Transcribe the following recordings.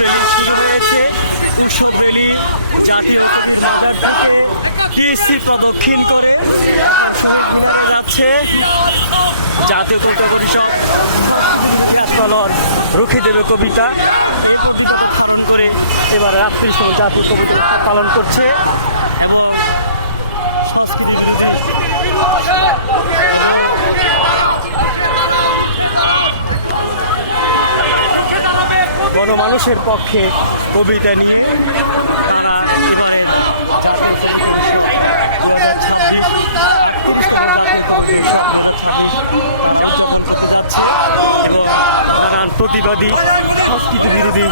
Rally শুরু হয়েছে। উৎসব র্যালি জাতীয় ডিএসসি প্রদক্ষিণ করে যাচ্ছে। জাতীয় কবিতা পরিষদ ইতিহাস পালন রুখে দেবে কবিতা পালন করে এবার রাত্রির সময় জাতীয় কবিতা উৎসব পালন করছে এবং গণমানুষের পক্ষে কবিতা নিয়ে তারা এবারে যাচ্ছে এবং নানান প্রতিবাদী সংস্কৃতি বিরোধী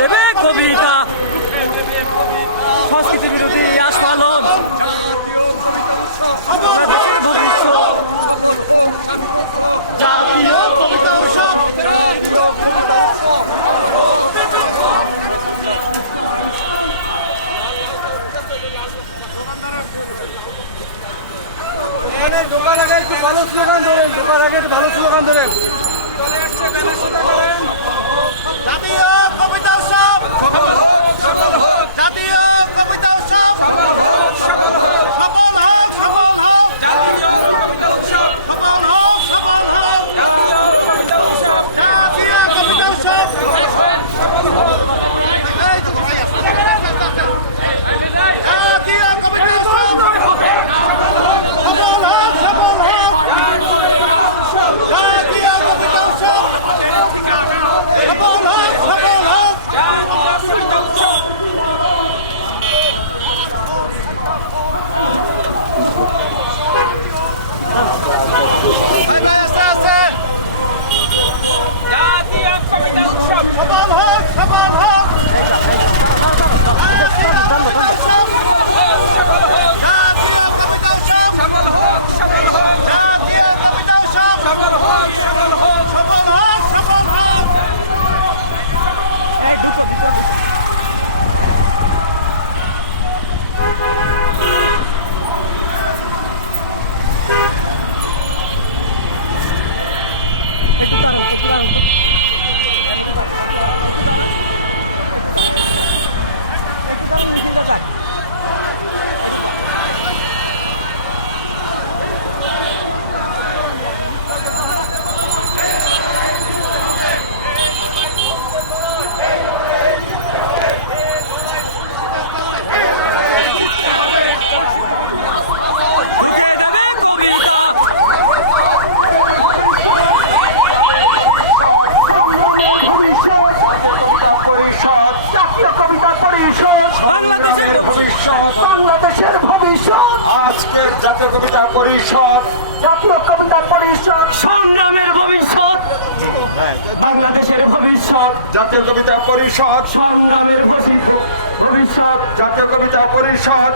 দেবে কবিতা সংস্কৃতি বিরোধী আস্ফালন জাতীয় কবিতা উৎসব ঢোকার আগে একটু ভালো স্লোগান ধরেন, ঢোকার আগে একটু ভালো স্লোগান ধরেন। জাতীয় কবিতা উৎসব জাতীয় কবিতা উৎসব সফল হোক সফল হোক জাতীয় কবিতা উৎসব সফল হোক জাতীয় কবিতা উৎসব জাতীয় কবিতা উৎসব সফল হোক জাতীয় কবিতা উৎসব সফল হোক জাতীয় কবিতা উৎসব আজকের জাতীয় কবিতা পরিষদ সংগ্রামের ভবিষ্যৎ বাংলাদেশের ভবিষ্যৎ জাতীয় কবিতা পরিষদ সংগ্রামের ভবিষ্যৎ জাতীয় কবিতা পরিষদ